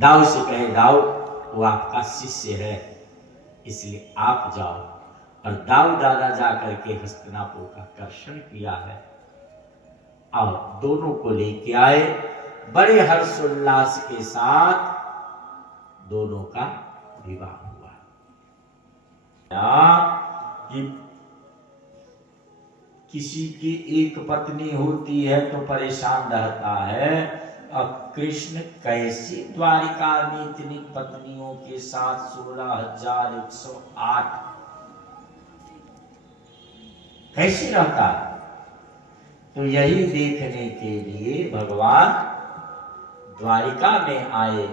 दाऊ से कहे, दाऊ वो आपका शिष्य है, इसलिए आप जाओ। और दाऊ दादा जाकर के हस्तिनापुर का दर्शन किया है और दोनों को लेके आए। बड़े हर्षोल्लास के साथ दोनों का विवाह हुआ। कि किसी की एक पत्नी होती है तो परेशान रहता है, अब कृष्ण कैसी द्वारिका में इतनी पत्नियों के साथ 16,108 कैसे रहता है? तो यही देखने के लिए भगवान द्वारिका में आए।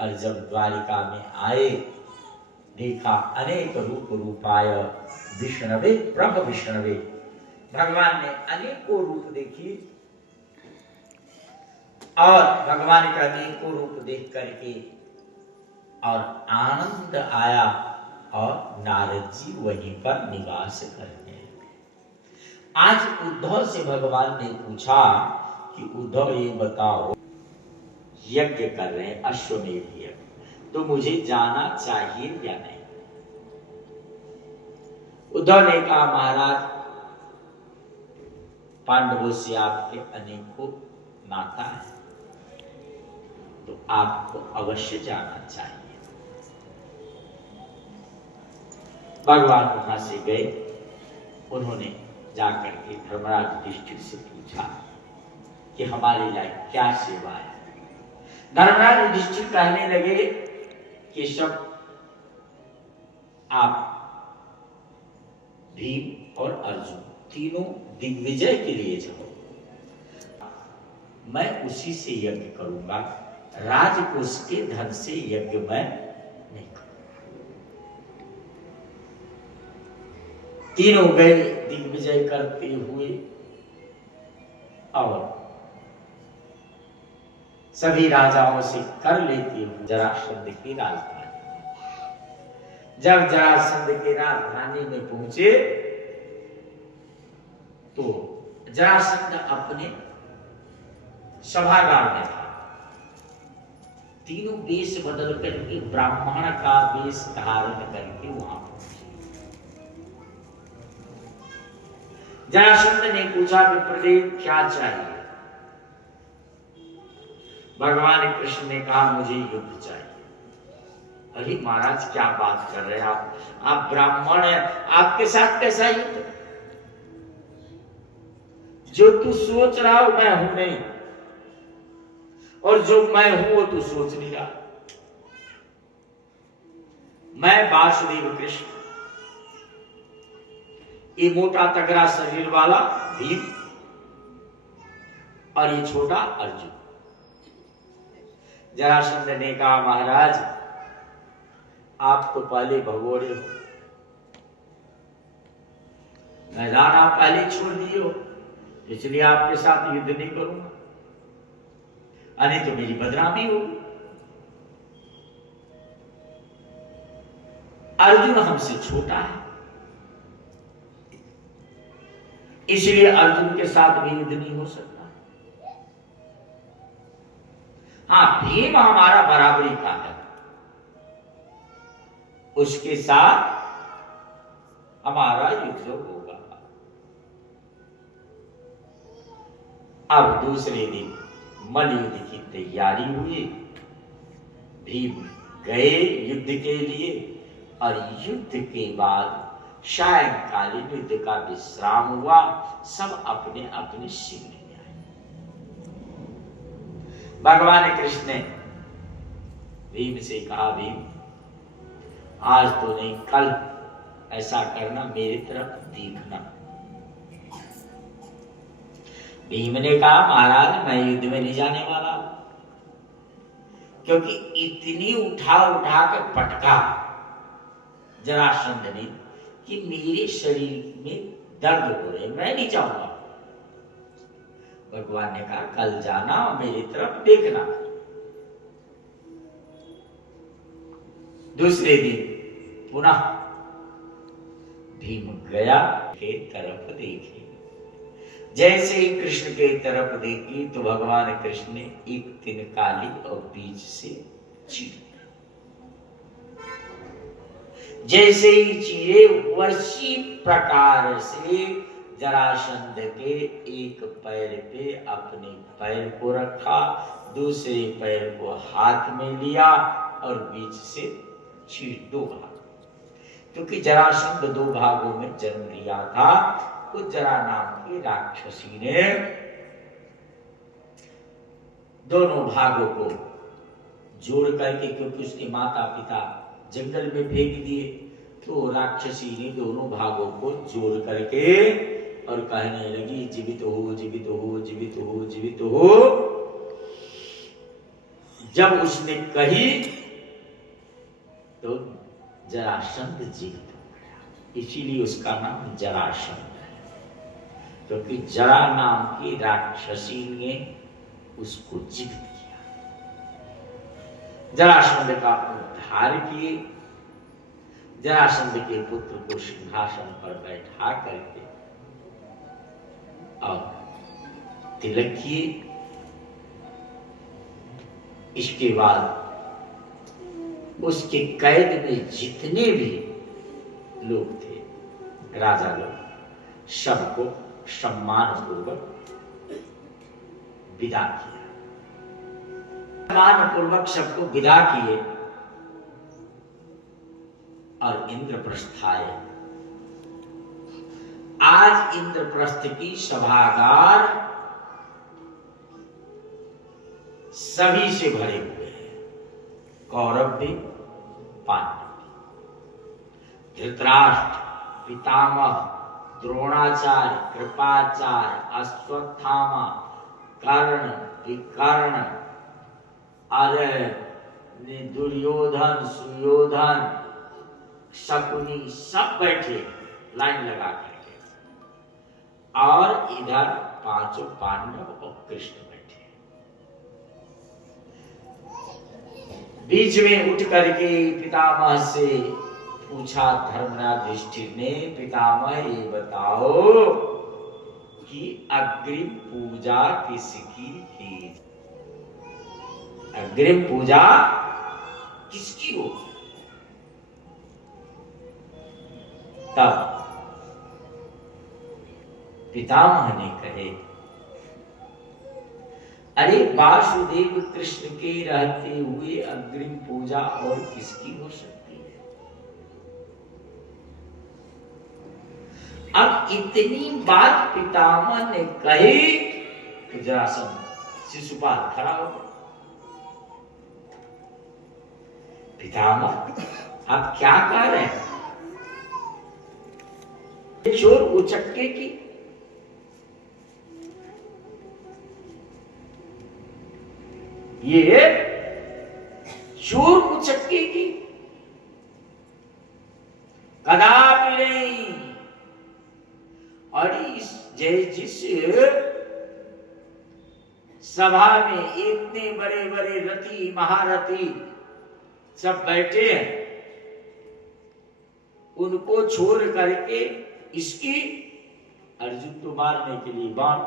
और जब द्वारिका में आए, देखा अनेक रूप रूपाय विष्णवे प्रभ विष्णवे, भगवान ने अनेकों रूप देखी और भगवान का अनेकों रूप देख करके और आनंद आया और नारद जी वहीं पर निवास करते हैं। आज उद्धव से भगवान ने पूछा कि उद्धव ये बताओ, यज्ञ कर रहे हैं अश्वमेध यज्ञ, तो मुझे जाना चाहिए या नहीं? उद्धव ने कहा, महाराज पांडवों से आपके अनेकों नाता है, तो आपको अवश्य जाना चाहिए। भगवान वहां से गए। उन्होंने जाकर के धर्मराज युधिष्ठिर से पूछा कि हमारे लिए क्या सेवा है। धर्मराज युधिष्ठिर कहने लगे कि सब आप भीम और अर्जुन तीनों दिग्विजय के लिए जाओ, मैं उसी से यज्ञ करूंगा, राजकोष के धन से यज्ञ मैं नहीं करूंगा। तीनों गए दिग्विजय करते हुए और सभी राजाओं से कर लेते हुए जरासंध की राजधानी। जब जरासंध की राजधानी में पहुंचे तो जरासंध अपने सभागार में था। तीनों वेश बदल करके ब्राह्मण का वेश धारण करके वहां पहुंचे। जरासंध ने पूछा, विप्रदेव क्या चाहिए? भगवान कृष्ण ने कहा, मुझे युद्ध चाहिए। अरे महाराज क्या बात कर रहे हैं आप ब्राह्मण हैं, आपके साथ कैसा युद्ध? जो तू सोच रहा हो मैं हूं नहीं, और जो मैं हूं वो तू सोच नहीं रहा। मैं वासुदेव कृष्ण, ये मोटा तगड़ा शरीर वाला भीम और ये छोटा अर्जुन। जरासंध ने कहा, महाराज आप तो पहले भगोड़े हो, मैदान आप पहले छोड़ दिए हो, इसलिए आपके साथ युद्ध नहीं करूंगा, नहीं तो मेरी बदनामी होगी। अर्जुन हमसे छोटा है, इसलिए अर्जुन के साथ भी युद्ध नहीं हो सकता। हाँ, भीम हमारा बराबरी का है, उसके साथ हमारा युद्ध होगा। अब दूसरे दिन मल्लयुद्ध की तैयारी हुई। भीम गए युद्ध के लिए और युद्ध के बाद सायंकालीन युद्ध का विश्राम हुआ। सब अपने अपने शिविर में आए। भगवान कृष्ण ने भीम से कहा, भीम आज तो नहीं, कल ऐसा करना, मेरी तरफ देखना। भीम ने कहा, महाराज मैं युद्ध में नहीं जाने वाला, क्योंकि इतनी उठा उठा कर पटका जरासंध ने कि मेरे शरीर में दर्द हो रहे, मैं नहीं जाऊंगा। भगवान ने कहा, कल जाना और मेरी तरफ देखना। दूसरे दिन पुनः भीम गया के तरफ देखे। जैसे ही कृष्ण के तरफ देखी तो भगवान कृष्ण ने एक तिनकाली और बीच से चीर, जैसे ही चीरे वैसी प्रकार से जरासंध के एक पैर पे अपने पैर को रखा, दूसरे पैर को हाथ में लिया और बीच से चीर, दो भाग। क्योंकि जरासंध दो भागों में जन्म लिया था, तो जरा नाम की राक्षसी ने दोनों भागों को जोड़ करके, क्योंकि उसके माता पिता जंगल में फेंक दिए, तो राक्षसी ने दोनों भागों को जोड़ करके और कहने लगी, जीवित हो, जीवित हो, जीवित हो, जीवित हो। जब उसने कही तो जरासंध जीवित हो गया, इसीलिए उसका नाम जरासंध है, क्योंकि जरा नाम की राक्षसी ने उसको जीवित किया। जरासंध का उद्धार किए, जरासंध के पुत्र को सिंहासन पर बैठा करके और तिलक किए। इसके बाद उसके कैद में जितने भी लोग थे, राजा लोग, सबको सम्मान पूर्वक विदा किया। सम्मान पूर्वक सबको विदा किए और इंद्रप्रस्थ आए। आज इंद्रप्रस्थ की सभागार सभी से भरे हुए हैं, कौरव भी, पांडव भी। धृतराष्ट्र, पितामह, द्रोणाचार्य, कृपाचार्य, अश्वत्थामा, कर्ण, विकर्ण, दुर्योधन, सुयोधन, शकुनी, सब बैठे लाइन लगा करके, और इधर पांचों पांडव और कृष्ण बैठे। बीच में उठ करके पितामह से पूछा धर्मराज युधिष्ठिर ने, पितामह ये बताओ कि अग्रिम पूजा किसकी की? अग्रिम पूजा किसकी हो? तब पितामह ने कहे, अरे वासुदेव कृष्ण के रहते हुए अग्रिम पूजा और किसकी हो सकती है? अब इतनी बात पितामह ने कही तो जरासंध शिशुपाल खड़ा हो गया। पितामह आप क्या कह रहे हैं? चोर उचक्के की, ये चोर उचक्के की कदापि नहीं। और जिस सभा में इतने बड़े बड़े रथी महारथी सब बैठे हैं, उनको छोड़ करके इसकी अर्जुन को मारने के लिए बाण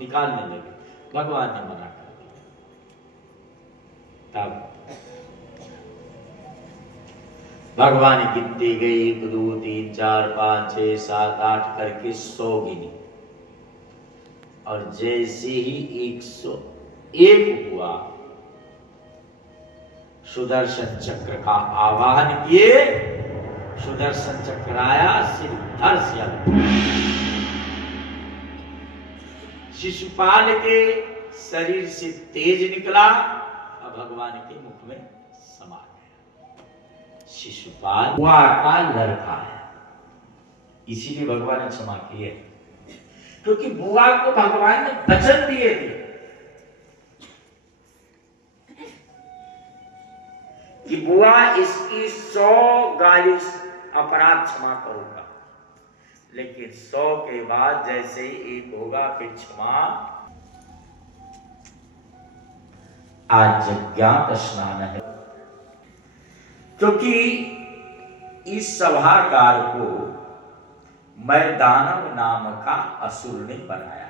निकालने लगे। भगवान ने मना कर दिया। तब भगवान गिनती गई, 1 2 3 4 5 6 7 8 करके 100 गिनी, और जैसे ही 101 हुआ, सुदर्शन चक्र का आवाहन किए। सुदर्शन चक्र आया, सिर धड़ से शिशुपाल के शरीर से तेज निकला और भगवान के मुख में समा गया। शिशुपाल बुआ का लड़का है, इसीलिए भगवान ने क्षमा किए, क्योंकि बुआ को भगवान ने वचन दिए थे कि बुआ इसकी 100 गाली अपराध क्षमा करूंगा, लेकिन 100 के बाद जैसे ही 1 होगा फिर क्षमा। आज ज्ञात स्नान है, क्योंकि इस सभागार को मैं दानव नाम का असुर ने बनाया।